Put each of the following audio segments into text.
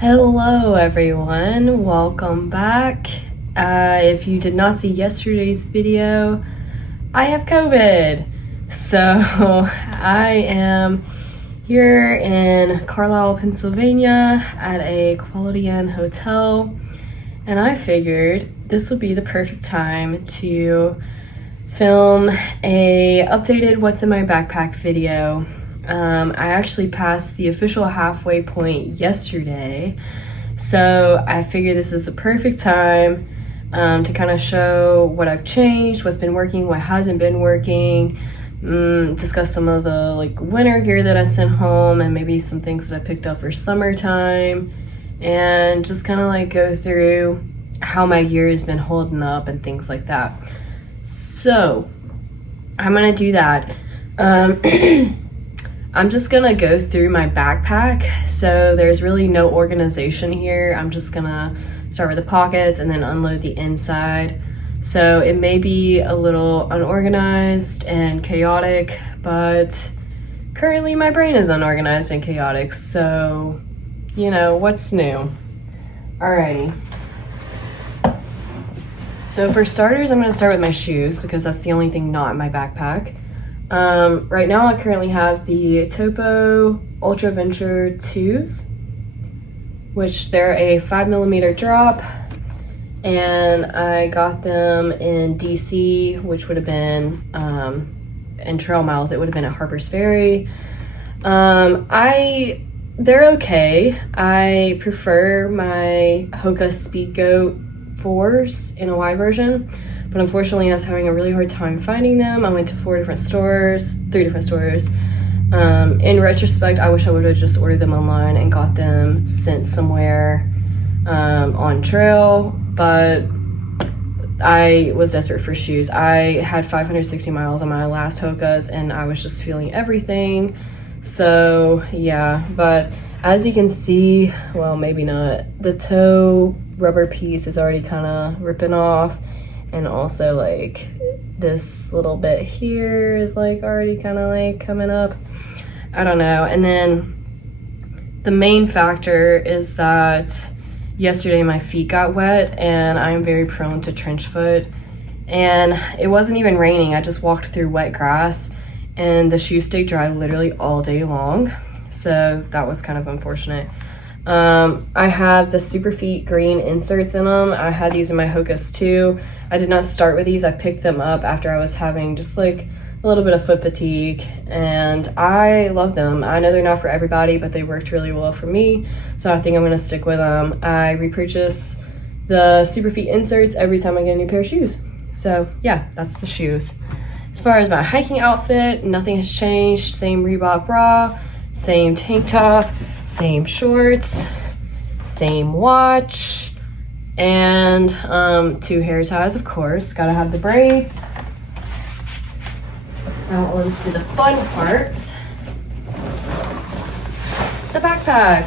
Hello everyone, welcome back. If you did not see yesterday's video, I have COVID. So I am here in Carlisle, Pennsylvania at a Quality Inn hotel, and I figured this would be the perfect time to film a updated what's in my backpack video. I actually passed the official halfway point yesterday, so I figured this is the perfect time to kind of show what I've changed, what's been working, what hasn't been working, discuss some of the winter gear that I sent home and maybe some things that I picked up for summertime, and just kind of go through how my gear has been holding up and things like that. So I'm gonna do that. I'm just gonna go through my backpack, so there's really no organization here. I'm just gonna start with the pockets and then unload the inside. So it may be a little unorganized and chaotic, but currently my brain is unorganized and chaotic, so you know, what's new? Alrighty. So for starters, I'm gonna start with my shoes because that's the only thing not in my backpack. Right now I currently have the Topo Ultra Venture 2s, which they're a 5mm drop, and I got them in DC, which would have been in Trail Miles. It would have been at Harper's Ferry. They're okay. I prefer my Hoka Speed Goat 4s in a wide version, but unfortunately I was having a really hard time finding them. I went to 3 different stores. In retrospect, I wish I would have just ordered them online and got them sent somewhere on trail, but I was desperate for shoes. I had 560 miles on my last Hokas and I was just feeling everything. So yeah, but as you can see, well, maybe not, the toe rubber piece is already kind of ripping off, and also this little bit here is already kind of coming up. I don't know. And then the main factor is that yesterday my feet got wet, and I'm very prone to trench foot, and it wasn't even raining. I just walked through wet grass and the shoes stayed dry literally all day long, so that was kind of unfortunate. I have the Superfeet green inserts in them. I had these in my Hokas too. I did not start with these. I picked them up after I was having just a little bit of foot fatigue, and I love them. I know they're not for everybody, but they worked really well for me, so I think I'm gonna stick with them. I repurchase the Superfeet inserts every time I get a new pair of shoes. So yeah, that's the shoes. As far as my hiking outfit, nothing has changed. Same Reebok bra, same tank top, same shorts, same watch, and 2 hair ties, of course. Gotta have the braids. Now on to the fun part, the backpack.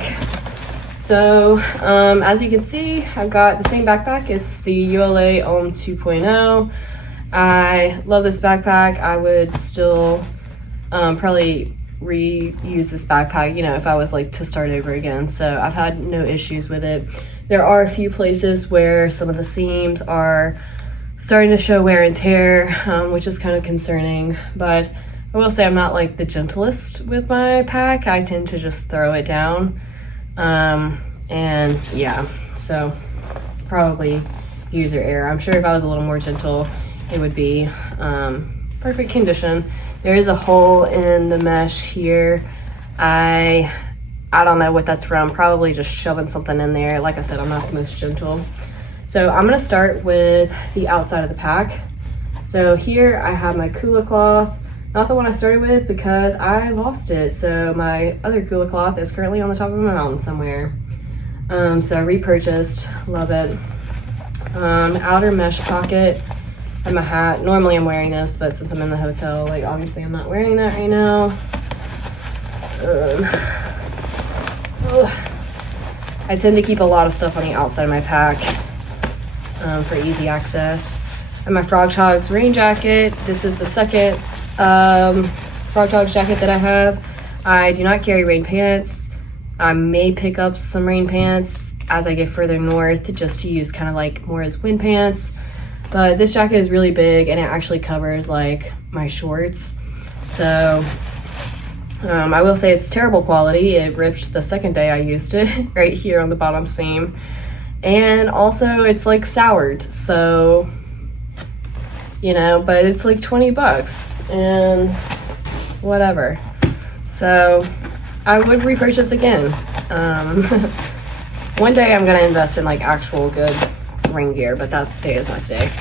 So as you can see, I've got the same backpack. It's the ULA Ohm 2.0. I love this backpack. I would still probably reuse this backpack, you know, if I was to start over again. So I've had no issues with it. There are a few places where some of the seams are starting to show wear and tear, which is kind of concerning, but I will say I'm not the gentlest with my pack. I tend to just throw it down, and yeah, so it's probably user error. I'm sure if I was a little more gentle, it would be perfect condition. There is a hole in the mesh here. I don't know what that's from. Probably just shoving something in there. Like I said, I'm not the most gentle. So I'm gonna start with the outside of the pack. So here I have my Kula cloth, not the one I started with because I lost it. So my other Kula cloth is currently on the top of my mountain somewhere. So I repurchased, love it. Outer mesh pocket and my hat. Normally I'm wearing this, but since I'm in the hotel, obviously I'm not wearing that right now. I tend to keep a lot of stuff on the outside of my pack for easy access. And my Frogtags rain jacket. This is the second Frogtags jacket that I have. I do not carry rain pants. I may pick up some rain pants as I get further north just to use kind of like more as wind pants. But this jacket is really big and it actually covers like my shorts. So I will say it's terrible quality. It ripped the second day I used it right here on the bottom seam. And also it's like soured, so, you know, but it's like 20 bucks and whatever. So I would repurchase again. One day I'm gonna invest in like actual good rain gear, but that day is not today.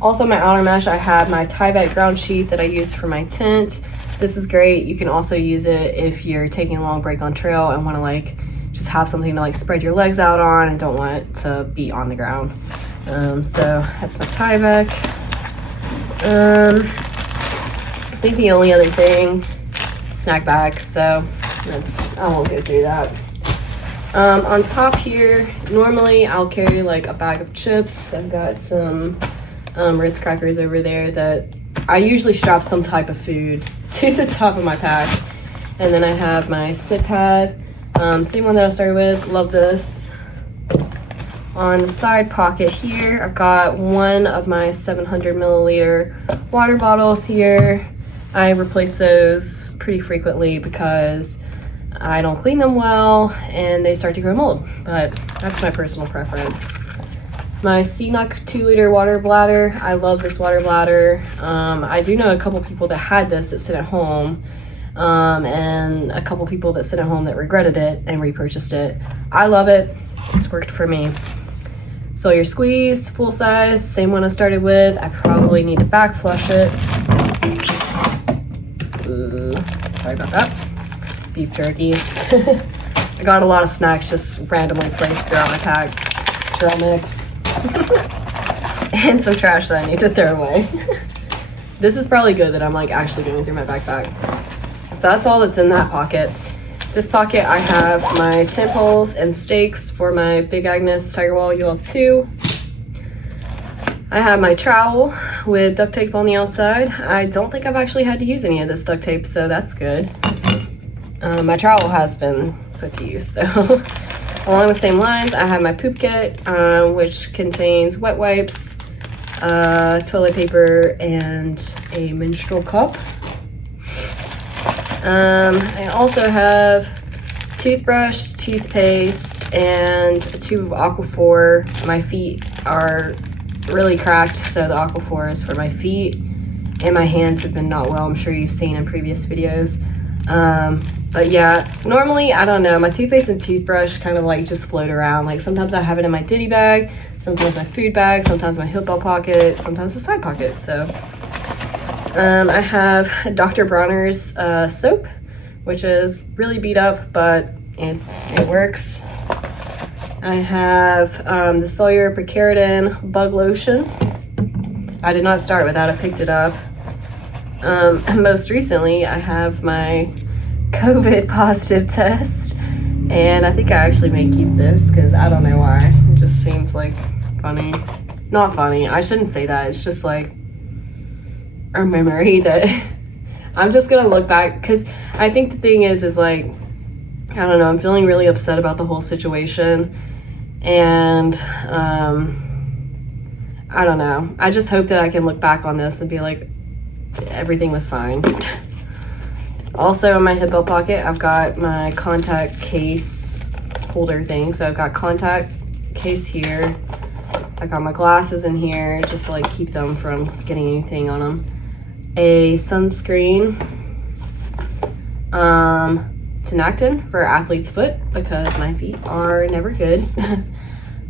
Also my outer mesh, I have my Tyvek ground sheet that I use for my tent. This is great. You can also use it if you're taking a long break on trail and want to like just have something to like spread your legs out on and don't want it to be on the ground. So that's my Tyvek. I think the only other thing, snack bag, so I won't go through that. On top here, normally I'll carry like a bag of chips. I've got some Ritz crackers over there that I usually strap some type of food to the top of my pack. And then I have my sit pad, same one that I started with. Love this. On the side pocket here, I've got one of my 700 milliliter water bottles here. I replace those pretty frequently because I don't clean them well and they start to grow mold, but that's my personal preference. My Seanoc 2-liter water bladder. I love this water bladder. I do know a couple people that had this that sit at home, and a couple people that sit at home that regretted it and repurchased it. I love it. It's worked for me. So your squeeze, full size, same one I started with. I probably need to back flush it. Sorry about that. Beef jerky. I got a lot of snacks just randomly placed throughout my pack. Trail mix. And some trash that I need to throw away. This is probably good that I'm like actually going through my backpack. So that's all that's in that pocket. This pocket I have my tent poles and stakes for my Big Agnes Tiger Wall UL2. I have my trowel with duct tape on the outside. I don't think I've actually had to use any of this duct tape, so that's good. My trowel has been put to use though. Along the same lines, I have my poop kit, which contains wet wipes, toilet paper, and a menstrual cup. I also have toothbrush, toothpaste, and a tube of Aquaphor. My feet are really cracked, so the Aquaphor is for my feet, and my hands have been not well. I'm sure you've seen in previous videos. But yeah, normally, I don't know, my toothpaste and toothbrush kind of like just float around. Like sometimes I have it in my Ditty Bag, sometimes my food bag, sometimes my hip belt pocket, sometimes the side pocket. So I have Dr. Bronner's soap, which is really beat up, but it works. I have the Sawyer Picaridin Bug Lotion. I did not start with that, I picked it up. And most recently, I have my COVID positive test, and I think I actually may keep this because I don't know why. It just seems like funny. Not funny, I shouldn't say that. It's just like a memory that I'm just gonna look back, because I think the thing is like, I don't know, I'm feeling really upset about the whole situation, and I don't know. I just hope that I can look back on this and be like, everything was fine. Also in my hip belt pocket, I've got my contact case holder thing. So I've got contact case here. I got my glasses in here just to like keep them from getting anything on them. A sunscreen. Tenactin for athlete's foot because my feet are never good.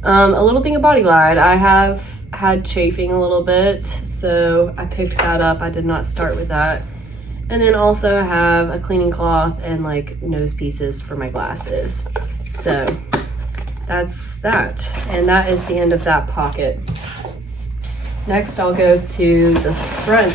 A little thing of Body Glide. I have had chafing a little bit, so I picked that up. I did not start with that. And then also have a cleaning cloth and like nose pieces for my glasses. So that's that. And that is the end of that pocket. Next, I'll go to the front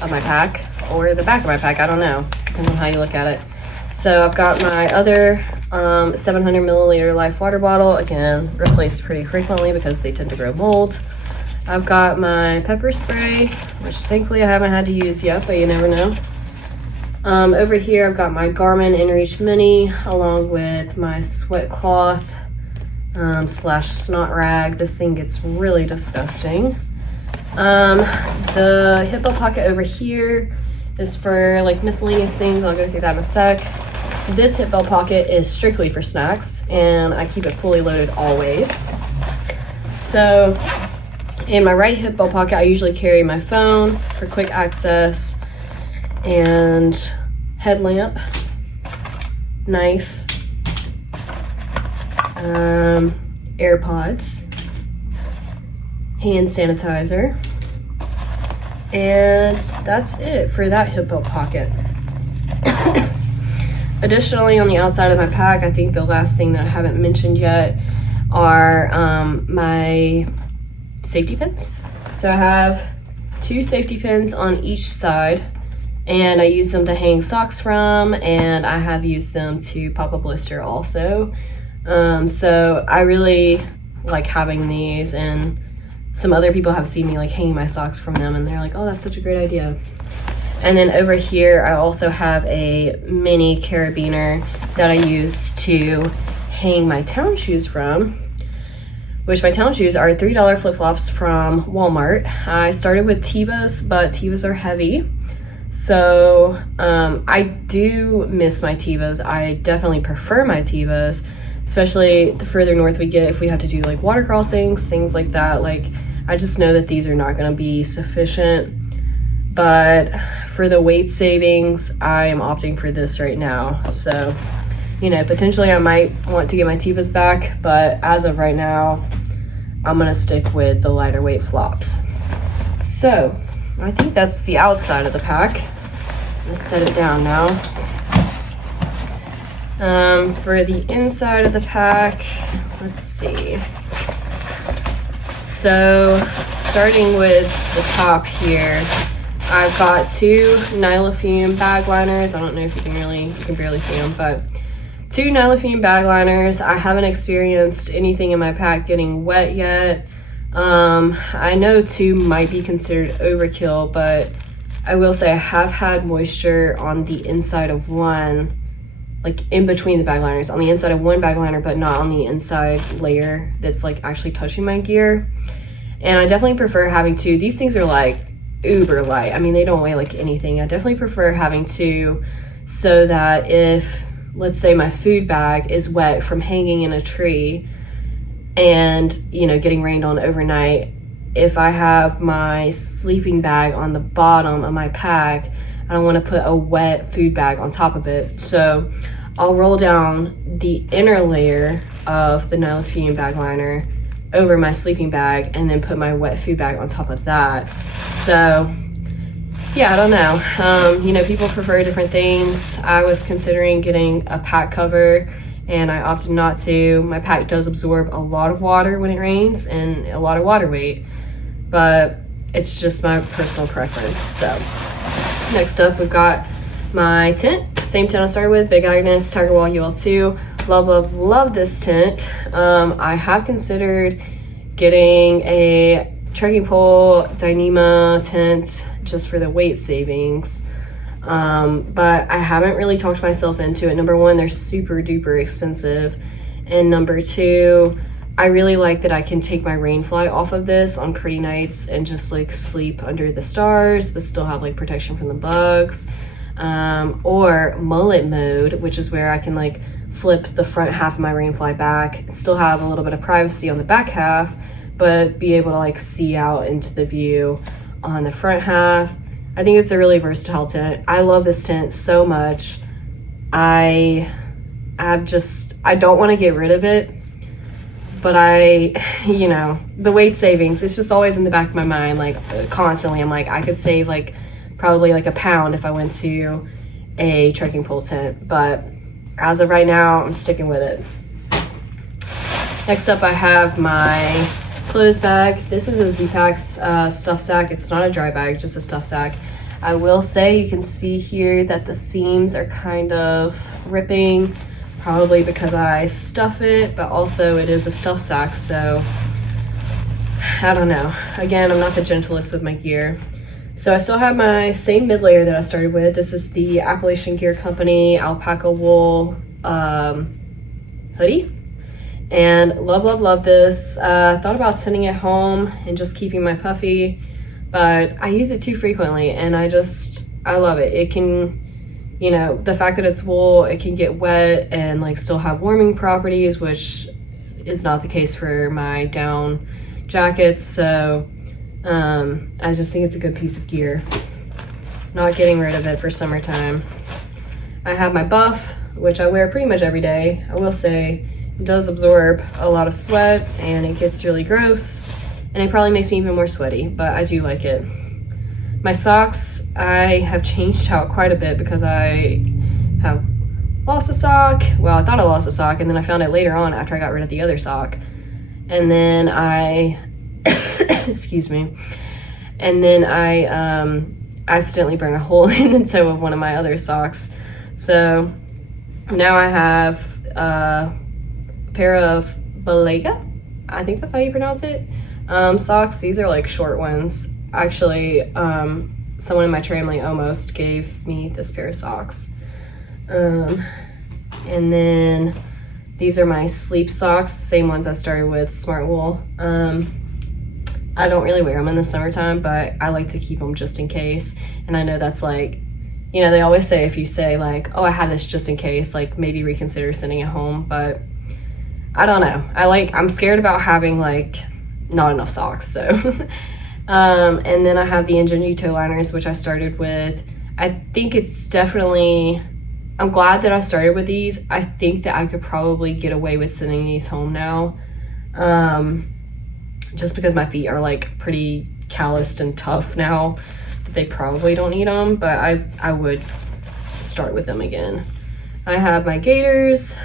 of my pack or the back of my pack. I don't know, depending on how you look at it. So I've got my other 700 milliliter Life water bottle, again, replaced pretty frequently because they tend to grow mold. I've got my pepper spray, which thankfully I haven't had to use yet, but you never know. Over here I've got my Garmin InReach Mini along with my sweat cloth slash snot rag. This thing gets really disgusting. The hippo pocket over here is for like miscellaneous things. I'll go through that in a sec. This hip belt pocket is strictly for snacks, and I keep it fully loaded always. So in my right hip belt pocket, I usually carry my phone for quick access, and headlamp, knife, AirPods, hand sanitizer, and that's it for that hip belt pocket. Additionally, on the outside of my pack, I think the last thing that I haven't mentioned yet are my safety pins. So I have 2 safety pins on each side, and I use them to hang socks from, and I have used them to pop a blister also. So I really like having these, and some other people have seen me like hanging my socks from them, and they're like, oh, that's such a great idea. And then over here, I also have a mini carabiner that I use to hang my town shoes from, which my town shoes are $3 flip-flops from Walmart. I started with Tevas, but Tevas are heavy. So I do miss my Tevas. I definitely prefer my Tevas, especially the further north we get, if we have to do like water crossings, things like that. Like, I just know that these are not gonna be sufficient. But for the weight savings, I am opting for this right now. So, you know, potentially I might want to get my Tevas back, but as of right now, I'm gonna stick with the lighter weight flops. So, I think that's the outside of the pack. Let's set it down now. For the inside of the pack, let's see. So, starting with the top here, I've got 2 Nylofume bag liners. I don't know if you can barely see them, but 2 Nylofume bag liners. I haven't experienced anything in my pack getting wet yet. I know 2 might be considered overkill, but I will say I have had moisture on the inside of one, like in between the bag liners, on the inside of one bag liner, but not on the inside layer that's like actually touching my gear. And I definitely prefer having 2. These things are like uber light. I mean, they don't weigh like anything. I definitely prefer having 2 so that if, let's say, my food bag is wet from hanging in a tree and, you know, getting rained on overnight, if I have my sleeping bag on the bottom of my pack, I don't want to put a wet food bag on top of it. So I'll roll down the inner layer of the Nylofume bag liner over my sleeping bag and then put my wet food bag on top of that. So yeah, I don't know. You know, people prefer different things. I was considering getting a pack cover and I opted not to. My pack does absorb a lot of water when it rains and a lot of water weight, but it's just my personal preference. So next up, we've got my tent. Same tent I started with, Big Agnes Tiger Wall UL2. Love, love, love this tent. I have considered getting a trekking pole Dyneema tent just for the weight savings. But I haven't really talked myself into it. Number 1, they're super duper expensive. And number 2, I really like that I can take my rain fly off of this on pretty nights and just like sleep under the stars, but still have like protection from the bugs. Or mullet mode, which is where I can like flip the front half of my rain fly back, still have a little bit of privacy on the back half, but be able to like see out into the view on the front half. I think it's a really versatile tent. I love this tent so much. I don't want to get rid of it, but you know, the weight savings, it's just always in the back of my mind, like constantly. I'm like, I could save like probably like a pound if I went to a trekking pole tent, but as of right now, I'm sticking with it. Next up, I have my clothes bag. This is a Z-Packs stuff sack. It's not a dry bag, just a stuff sack. I will say you can see here that the seams are kind of ripping, probably because I stuff it, but also it is a stuff sack, so I don't know. Again, I'm not the gentlest with my gear. So I still have my same mid layer that I started with. This is the Appalachian Gear Company alpaca wool hoodie, and love this. Thought about sending it home and just keeping my puffy, but I use it too frequently, and I love it. It can, you know, the fact that it's wool, it can get wet and like still have warming properties, which is not the case for my down jackets. So I just think it's a good piece of gear. Not getting rid of it for summertime. I have my buff, which I wear pretty much every day. I will say it does absorb a lot of sweat and it gets really gross, and it probably makes me even more sweaty, but I do like it. My socks, I have changed out quite a bit because I have lost a sock. Well, I thought I lost a sock, and then I found it later on after I got rid of the other sock. And then I, excuse me, and then I accidentally burned a hole in the toe of one of my other socks. So now I have a pair of Bladder, I think that's how you pronounce it, socks. These are like short ones. Actually, someone in my family almost gave me this pair of socks. And then these are my sleep socks, same ones I started with, Smart Wool. I don't really wear them in the summertime, but I like to keep them just in case. And I know that's like, you know, they always say if you say like, oh, I had this just in case, like maybe reconsider sending it home, but I don't know. I'm scared about having like not enough socks, so. And then I have the Ingenuity toe liners, which I started with. I think it's definitely, I'm glad that I started with these. I think that I could probably get away with sending these home now. Just because my feet are like pretty calloused and tough now. They probably don't need them, but I would start with them again. I have my gaiters,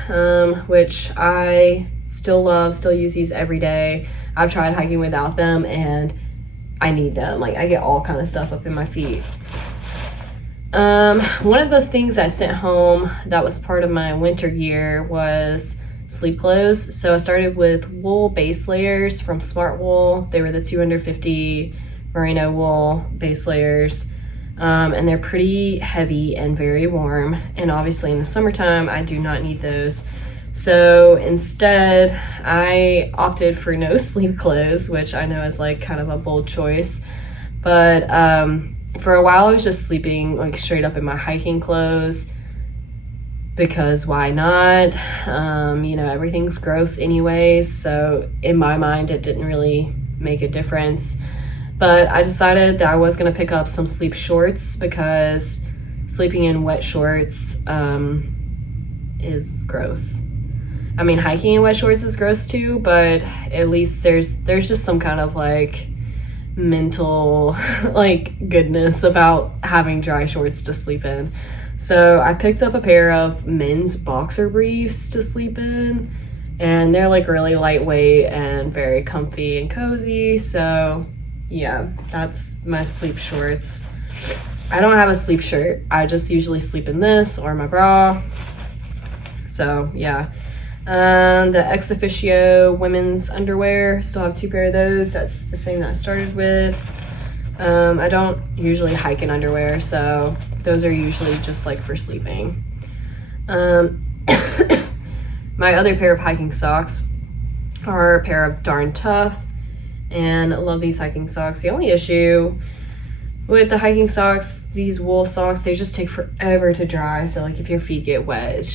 which I still love, still use these every day. I've tried hiking without them and I need them. Like I get all kind of stuff up in my feet. One of those things I sent home that was part of my winter gear was sleep clothes. So I started with wool base layers from Smart Wool. They were the 250 merino wool base layers. And they're pretty heavy and very warm. And obviously in the summertime, I do not need those. So instead, I opted for no sleep clothes, which I know is like kind of a bold choice. But for a while, I was just sleeping like straight up in my hiking clothes because why not? You know, everything's gross anyways. So in my mind, it didn't really make a difference. But I decided that I was gonna pick up some sleep shorts because sleeping in wet shorts is gross. I mean, hiking in wet shorts is gross too, but at least there's just some kind of like mental like goodness about having dry shorts to sleep in. So I picked up a pair of men's boxer briefs to sleep in, and they're like really lightweight and very comfy and cozy. So yeah, that's my sleep shorts. I don't have a sleep shirt. I just usually sleep in this or my bra. So yeah. The Ex Officio women's underwear, still have 2 pair of those. That's the same that I started with. I don't usually hike in underwear, so those are usually just like for sleeping. My other pair of hiking socks are a pair of Darn Tough, and I love these hiking socks. The only issue with the hiking socks, these wool socks, they just take forever to dry. So like if your feet get wet,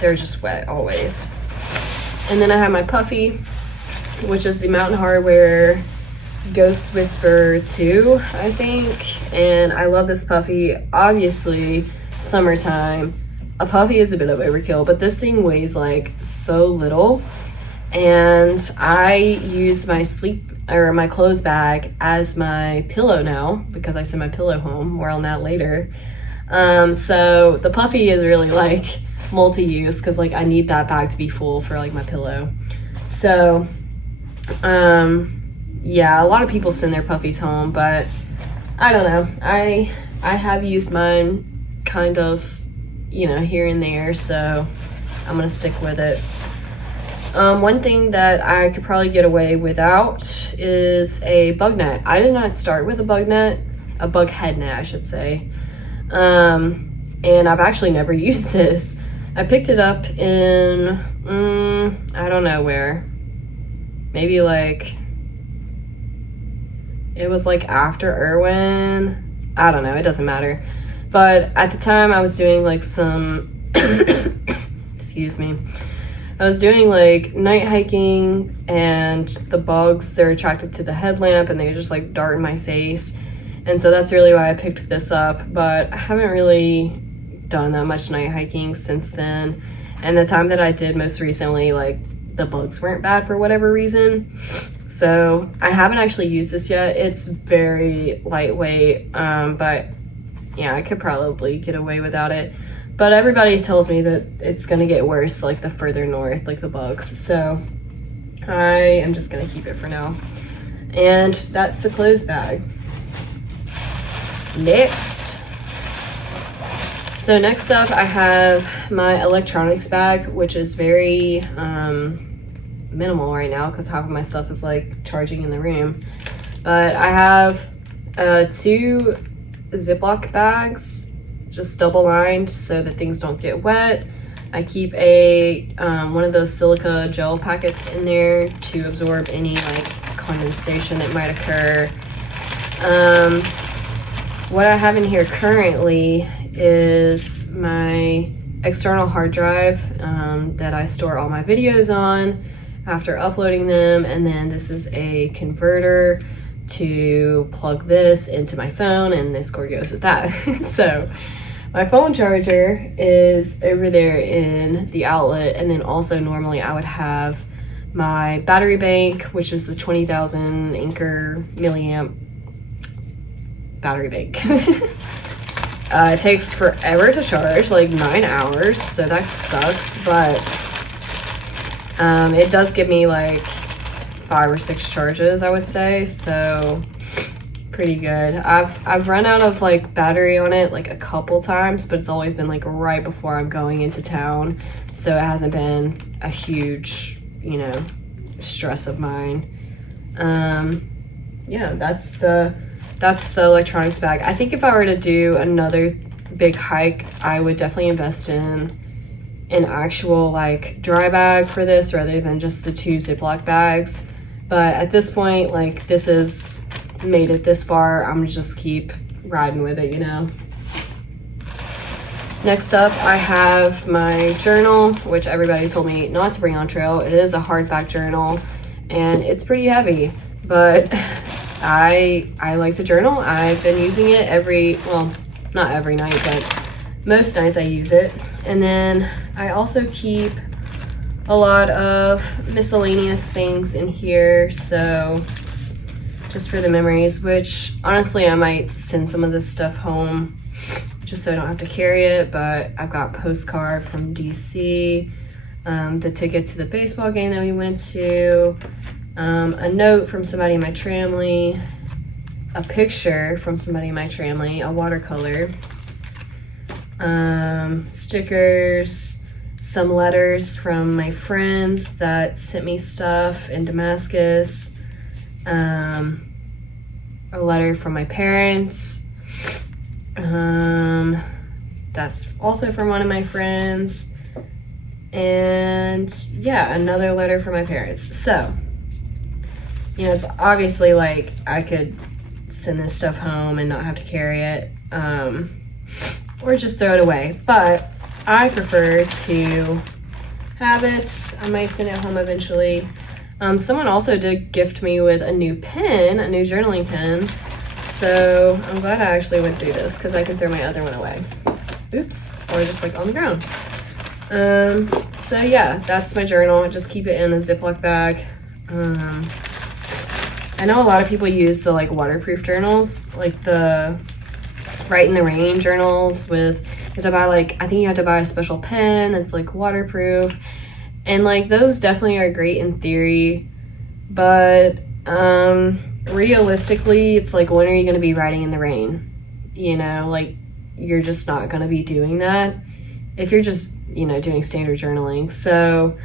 they're just wet always. And then I have my puffy, which is the Mountain Hardwear Ghost Whisper 2, I think. And I love this puffy. Obviously, summertime, a puffy is a bit of overkill, but this thing weighs like so little. And I use my clothes bag as my pillow now because I send my pillow home. More on that later. So the puffy is really like multi-use because like I need that bag to be full for like my pillow. So yeah, a lot of people send their puffies home, but I don't know. I have used mine kind of, you know, here and there, so I'm gonna stick with it. One thing that I could probably get away without is a bug net. I did not start with a bug net. a bug head net, I should say. And I've actually never used this. I picked it up in, I don't know where. Maybe like, it was like after Irwin. I don't know, it doesn't matter. But at the time I was doing like some, excuse me. I was doing like night hiking, and the bugs, they're attracted to the headlamp and they just like dart in my face. And so that's really why I picked this up, but I haven't really done that much night hiking since then. And the time that I did most recently, like the bugs weren't bad for whatever reason. So I haven't actually used this yet. It's very lightweight, but yeah, I could probably get away without it. But everybody tells me that it's gonna get worse like the further north, like the bugs. So I am just gonna keep it for now. And that's the clothes bag. Next up I have my electronics bag, which is very minimal right now because half of my stuff is like charging in the room. But I have 2 Ziploc bags, just double lined so that things don't get wet. I keep a one of those silica gel packets in there to absorb any like condensation that might occur. What I have in here currently is my external hard drive that I store all my videos on after uploading them, and then this is a converter to plug this into my phone, and this cord goes with that. So my phone charger is over there in the outlet, and then also normally I would have my battery bank, which is the 20,000 Anchor milliamp battery bank. It takes forever to charge, like 9 hours, so that sucks, but it does give me like 5 or 6 charges, I would say, so pretty good. I've run out of like battery on it like a couple times, but it's always been like right before I'm going into town, so it hasn't been a huge, you know, stress of mine. Yeah, that's the electronics bag. I think if I were to do another big hike, I would definitely invest in an actual like dry bag for this rather than just the 2 Ziploc bags. But at this point, like, this has made it this far, I'm gonna just keep riding with it, you know. Next up, I have my journal, which everybody told me not to bring on trail. It is a hardback journal, and it's pretty heavy, but I like to journal. I've been using it well, not every night, but most nights I use it. And then I also keep a lot of miscellaneous things in here, so just for the memories, which honestly I might send some of this stuff home just so I don't have to carry it. But I've got postcard from DC, the ticket to the baseball game that we went to, a note from somebody in my tramily, a picture from somebody in my tramily, a watercolor, stickers, some letters from my friends that sent me stuff in Damascus, a letter from my parents, that's also from one of my friends, and yeah, another letter from my parents. So, you know, it's obviously like I could send this stuff home and not have to carry it, or just throw it away, but I prefer to have it. I might send it home eventually. Someone also did gift me with a new pen, a new journaling pen, so I'm glad I actually went through this because I can throw my other one away. Oops, or just like on the ground. So yeah, that's my journal. I just keep it in a Ziploc bag. I know a lot of people use the like waterproof journals, like the Write in the Rain journals with, you have to buy like, I think you have to buy a special pen that's like waterproof, and like those definitely are great in theory, but realistically it's like, when are you going to be writing in the rain? You know, like you're just not going to be doing that if you're just, you know, doing standard journaling. So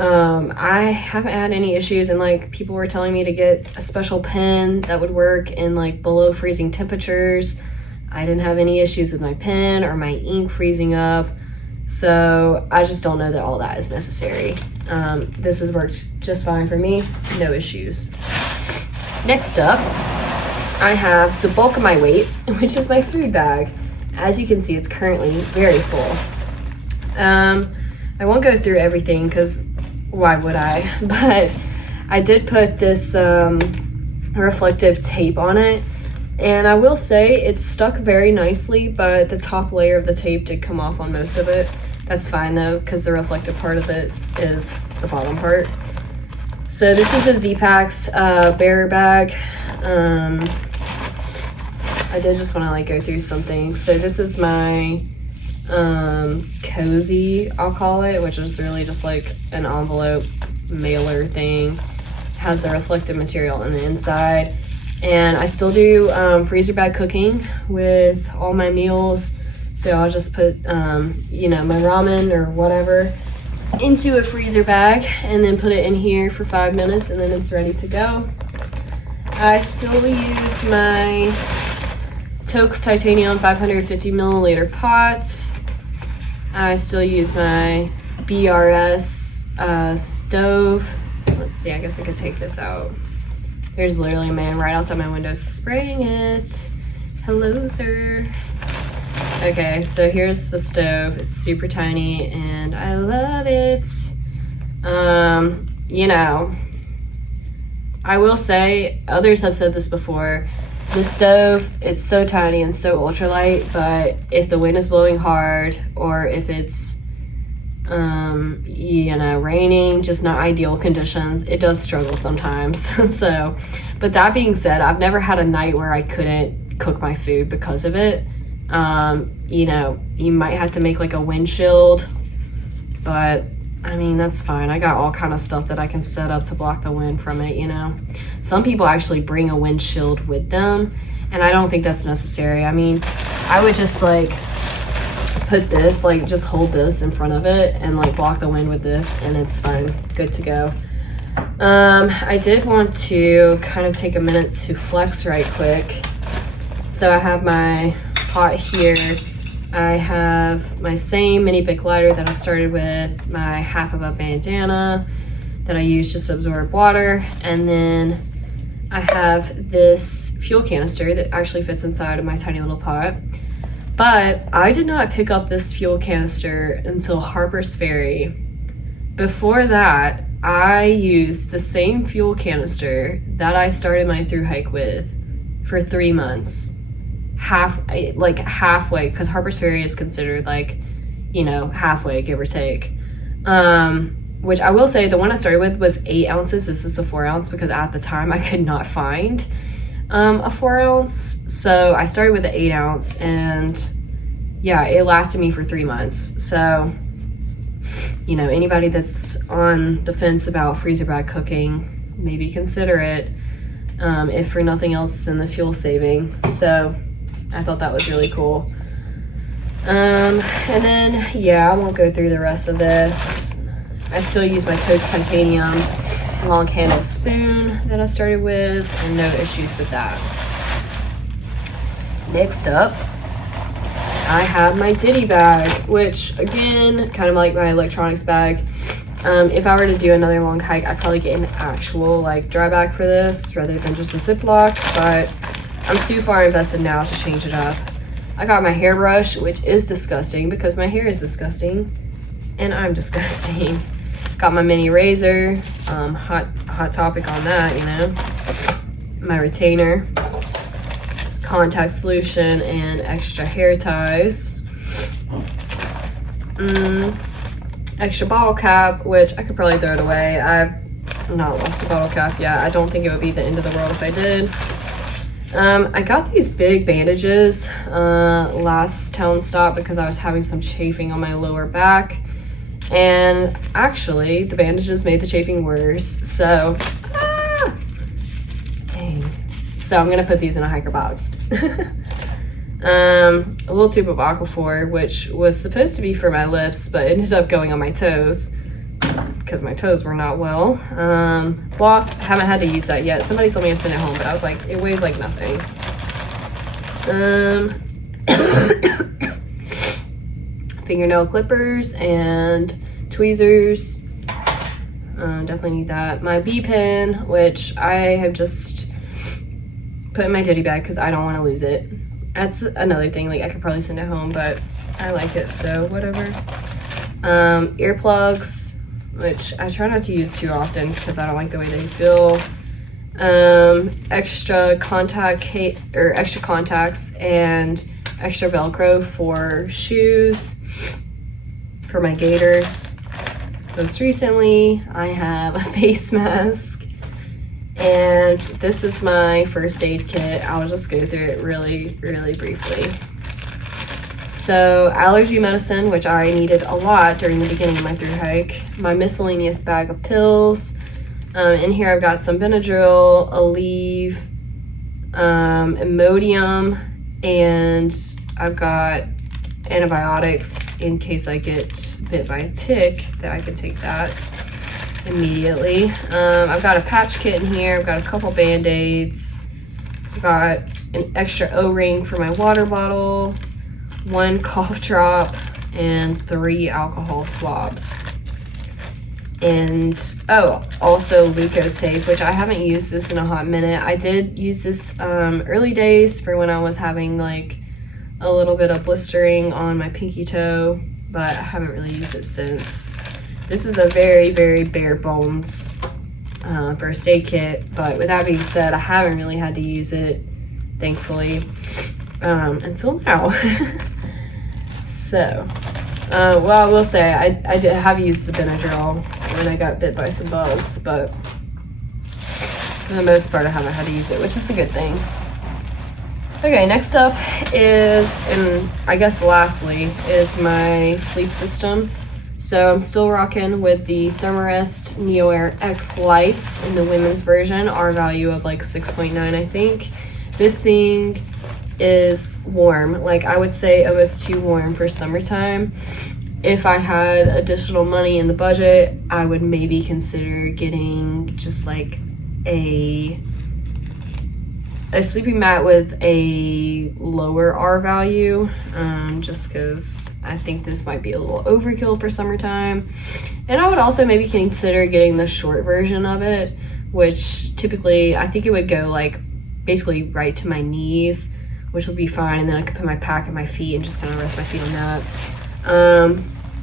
I haven't had any issues, and like people were telling me to get a special pen that would work in like below freezing temperatures. I didn't have any issues with my pen or my ink freezing up, so I just don't know that all that is necessary. This has worked just fine for me, no issues. Next up, I have the bulk of my weight, which is my food bag. As you can see, it's currently very full. I won't go through everything because why would I? But I did put this reflective tape on it, and I will say it stuck very nicely, but the top layer of the tape did come off on most of it. That's fine though, because the reflective part of it is the bottom part. So this is a Z-Packs bearer bag. I did just want to like go through some things. So this is my cozy, I'll call it, which is really just like an envelope mailer thing. It has the reflective material on the inside, and I still do freezer bag cooking with all my meals. So I'll just put you know, my ramen or whatever into a freezer bag and then put it in here for 5 minutes, and then it's ready to go. I still use my Toaks Titanium 550 milliliter pot. I still use my BRS stove. Let's see, I guess I could take this out. There's literally a man right outside my window spraying it. Hello, sir. Okay, so here's the stove. It's super tiny and I love it. You know, I will say, others have said this before, the stove, it's so tiny and so ultralight, but if the wind is blowing hard or if it's, you know, raining, just not ideal conditions, it does struggle sometimes. So, but that being said, I've never had a night where I couldn't cook my food because of it. You know, you might have to make like a windshield, but I mean, that's fine. I got all kind of stuff that I can set up to block the wind from it, you know. Some people actually bring a windshield with them, and I don't think that's necessary. I mean, I would just like put this, like just hold this in front of it and like block the wind with this, and it's fine, good to go. I did want to kind of take a minute to flex right quick. So I have my pot here. I have my same mini Bic lighter that I started with, my half of a bandana that I use just to absorb water, and then I have this fuel canister that actually fits inside of my tiny little pot. But I did not pick up this fuel canister until Harper's Ferry. Before that, I used the same fuel canister that I started my thru hike with for 3 months. Halfway, because Harper's Ferry is considered like, you know, halfway, give or take. Which I will say, the one I started with was 8 ounces. This is the 4 ounce because at the time I could not find a 4 ounce. So I started with the 8 ounce, and yeah, it lasted me for 3 months. So, you know, anybody that's on the fence about freezer bag cooking, maybe consider it, if for nothing else than the fuel saving. So I thought that was really cool. And then, yeah, I won't go through the rest of this. I still use my Toaks Titanium long handled spoon that I started with, and no issues with that. Next up, I have my Ditty Bag, which again, kind of like my electronics bag. If I were to do another long hike, I'd probably get an actual like dry bag for this rather than just a Ziploc, but I'm too far invested now to change it up. I got my hairbrush, which is disgusting because my hair is disgusting and I'm disgusting. Got my mini razor, hot topic on that, you know. My retainer, contact solution, and extra hair ties. Extra bottle cap, which I could probably throw it away. I've not lost a bottle cap yet. I don't think it would be the end of the world if I did. I got these big bandages last town stop because I was having some chafing on my lower back, and actually the bandages made the chafing worse. So dang. So I'm gonna put these in a hiker box. A little tube of Aquaphor, which was supposed to be for my lips but ended up going on my toes because my toes were not well. Floss, haven't had to use that yet. Somebody told me to send it home, but I was like, it weighs like nothing. Fingernail clippers and tweezers. Definitely need that. My bee pen, which I have just put in my ditty bag because I don't want to lose it. That's another thing, like I could probably send it home, but I like it, so whatever. Earplugs, which I try not to use too often because I don't like the way they feel. Extra contacts and extra Velcro for shoes, for my gaiters. Most recently, I have a face mask, and this is my first aid kit. I'll just go through it really briefly. So, Allergy Medicine, which I needed a lot during the beginning of my through hike. My miscellaneous bag of pills. In here I've got some Benadryl, Aleve, Imodium, and I've got antibiotics in case I get bit by a tick, that I can take that immediately. I've got a patch kit in here. I've got a couple Band-Aids. I've got an extra O-ring for my water bottle, 1 cough drop, and 3 alcohol swabs. And also Leukotape, which I haven't used this in a hot minute. I did use this early days for when I was having like a little bit of blistering on my pinky toe, but I haven't really used it since. This is a very bare bones first aid kit, but with that being said, I haven't really had to use it, thankfully, until now. So, well, I will say I did have used the Benadryl when I got bit by some bugs, but for the most part I haven't had to use it, which is a good thing. Okay, next up is, and I guess lastly, is my sleep system. So I'm still rocking with the Thermarest NeoAir X Lite in the women's version, R value of like 6.9, I think. This thing is warm, like I would say almost too warm for summertime. If I had additional money in the budget, I would maybe consider getting just like a sleeping mat with a lower R value, just because I think this might be a little overkill for summertime. And I would also maybe consider getting the short version of it, which typically I think it would go like basically right to my knees, which would be fine, and then I could put my pack at my feet and just kind of rest my feet on that.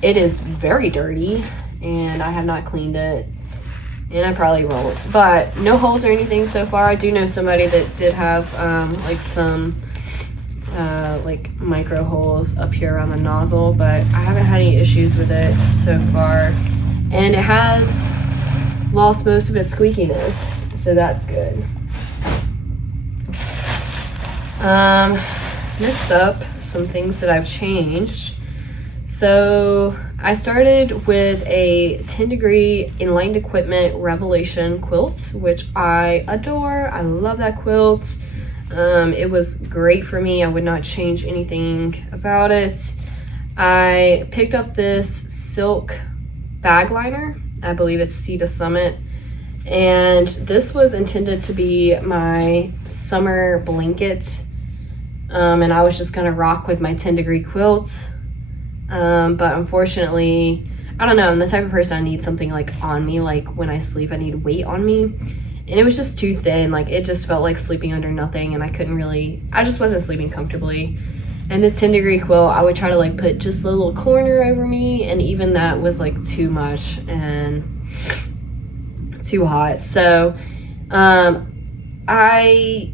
It is very dirty, and I have not cleaned it, and I probably won't, but no holes or anything so far. I do know somebody that did have like some like micro holes up here around the nozzle, but I haven't had any issues with it so far, and it has lost most of its squeakiness, so that's good. Next up, some things that I've changed. So I started with a 10 degree Enlightened Equipment Revelation quilt, which I adore. I love that quilt. It was great for me. I would not change anything about it. I picked up this silk bag liner. I believe it's Sea to Summit. And this was intended to be my summer blanket. And I was just gonna rock with my 10 degree quilt. But unfortunately, I don't know, I'm the type of person I need something like on me, like when I sleep I need weight on me, and it was just too thin. Like it just felt like sleeping under nothing, and I just wasn't sleeping comfortably. And the 10 degree quilt, I would try to like put just a little corner over me, and even that was like too much and too hot. So I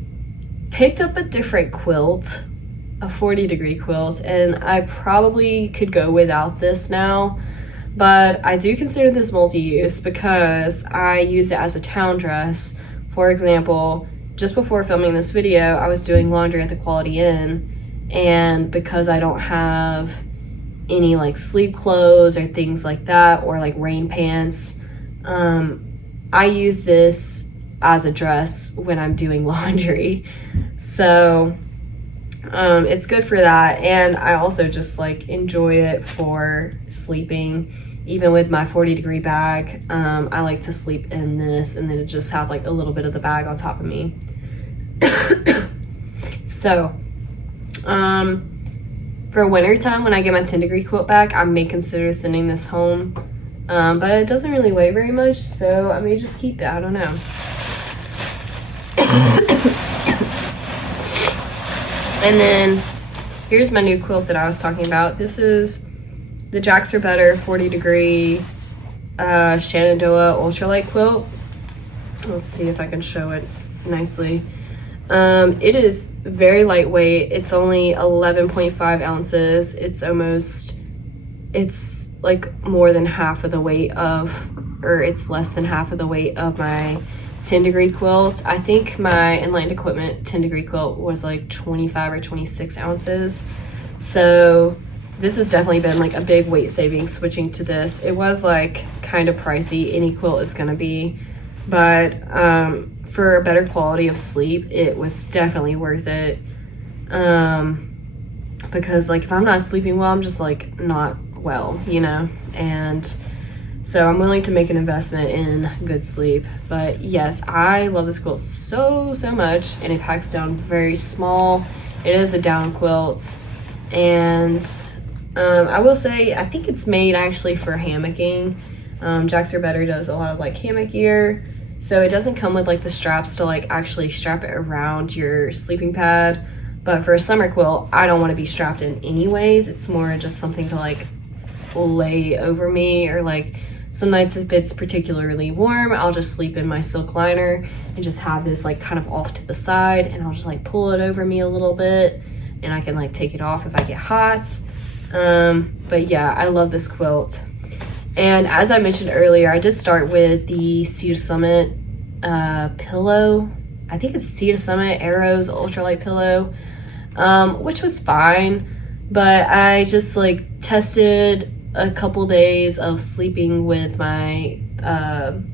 picked up a different quilt, a 40 degree quilt, and I probably could go without this now, but I do consider this multi-use because I use it as a town dress. For example, just before filming this video, I was doing laundry at the Quality Inn, and because I don't have any like sleep clothes or things like that, or like rain pants, I use this as a dress when I'm doing laundry. So it's good for that, and I also just like enjoy it for sleeping. even with my 40-degree bag, I like to sleep in this and then just have like a little bit of the bag on top of me. So, for winter time, when I get my 10-degree quilt back, I may consider sending this home. But it doesn't really weigh very much, so I may just keep it. I don't know. And then here's my new quilt that I was talking about. This is the Jacks Are Better 40-degree Shenandoah ultralight quilt. Let's see if I can show it nicely. It is very lightweight. It's only 11.5 ounces. It's like more than half of the weight of, or it's less than half of the weight of my 10-degree quilt. I think my Enlightened Equipment 10-degree quilt was like 25 or 26 ounces. So this has definitely been like a big weight saving switching to this. It was like kind of pricey, any quilt is gonna be, but for a better quality of sleep, it was definitely worth it. Because like if I'm not sleeping well, I'm just like not well, you know, and so I'm willing to make an investment in good sleep. But yes, I love this quilt so much, and it packs down very small. It is a down quilt, and I will say I think it's made actually for hammocking. Jacks Are Better does a lot of like hammock gear, so it doesn't come with like the straps to like actually strap it around your sleeping pad. But for a summer quilt, I don't want to be strapped in anyways. It's more just something to like lay over me, or like some nights if it's particularly warm, I'll just sleep in my silk liner and just have this like kind of off to the side, and I'll just like pull it over me a little bit, and I can like take it off if I get hot. But yeah, I love this quilt. And as I mentioned earlier, I did start with the Sea to Summit pillow. I think it's Sea to Summit Arrows ultralight pillow, which was fine, but I just like tested a couple days of sleeping with my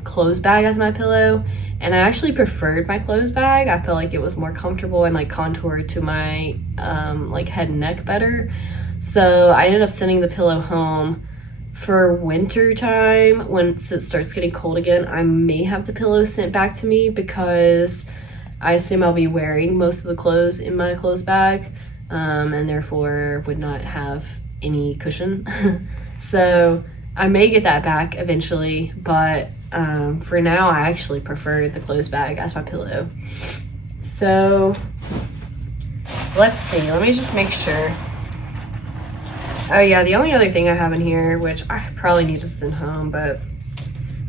clothes bag as my pillow, and I actually preferred my clothes bag. I felt like it was more comfortable and like contoured to my like head and neck better. So I ended up sending the pillow home. For winter time, once it starts getting cold again, I may have the pillow sent back to me, because I assume I'll be wearing most of the clothes in my clothes bag, and therefore would not have any cushion. So I may get that back eventually, but for now I actually prefer the clothes bag as my pillow. So let's see, let me just make sure. Oh yeah, the only other thing I have in here, which I probably need to send home, but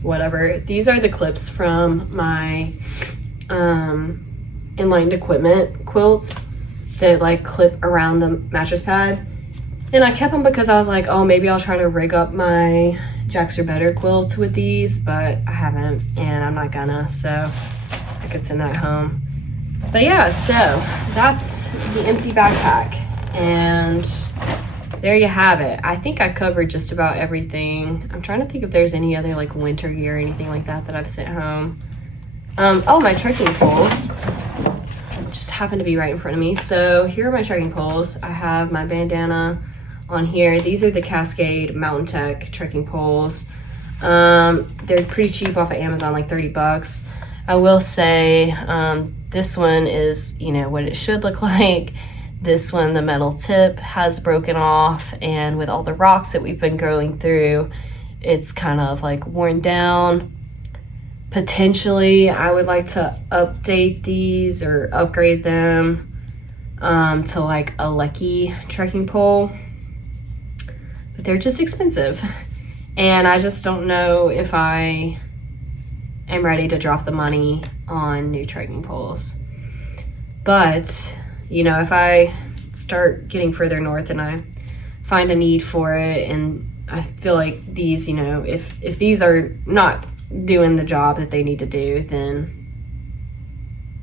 whatever. These are the clips from my Enlightened Equipment quilts that like clip around the mattress pad. And I kept them because I was like, oh, maybe I'll try to rig up my Jacks Are Better quilts with these, but I haven't, and I'm not gonna, so I could send that home. But yeah, so that's the empty backpack, and there you have it. I think I covered just about everything. I'm trying to think if there's any other like winter gear or anything like that that I've sent home. Oh, my trekking poles just happen to be right in front of me. So here are my trekking poles. I have my bandana on here. These are the Cascade Mountain Tech trekking poles. They're pretty cheap off of Amazon, like 30 bucks. I will say this one is, you know, what it should look like. This one, the metal tip has broken off, and with all the rocks that we've been going through, it's kind of like worn down. Potentially, I would like to update these or upgrade them to like a Lecky trekking pole, but they're just expensive, and I just don't know if I am ready to drop the money on new trekking poles. But you know, if I start getting further north and I find a need for it, and I feel like these, you know, if these are not doing the job that they need to do, then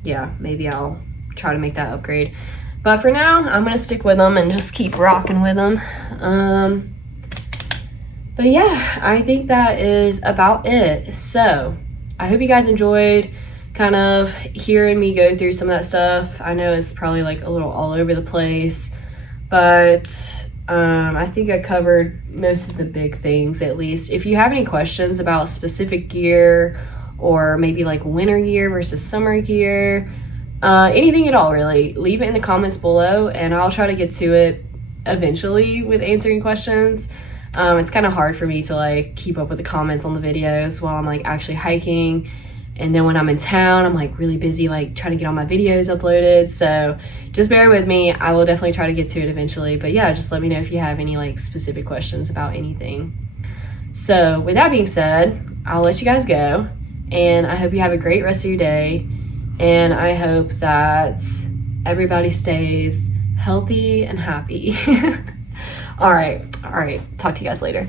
yeah, maybe I'll try to make that upgrade. But for now, I'm gonna stick with them and just keep rocking with them. But yeah, I think that is about it. So I hope you guys enjoyed kind of hearing me go through some of that stuff. I know it's probably like a little all over the place, but I think I covered most of the big things, at least. If you have any questions about specific gear, or maybe like winter gear versus summer gear, anything at all really, leave it in the comments below and I'll try to get to it eventually with answering questions. It's kind of hard for me to like keep up with the comments on the videos while I'm like actually hiking, and then when I'm in town I'm like really busy like trying to get all my videos uploaded, so just bear with me. I will definitely try to get to it eventually, but yeah, just let me know if you have any like specific questions about anything. So with that being said, I'll let you guys go, and I hope you have a great rest of your day, and I hope that everybody stays healthy and happy. All right. Talk to you guys later.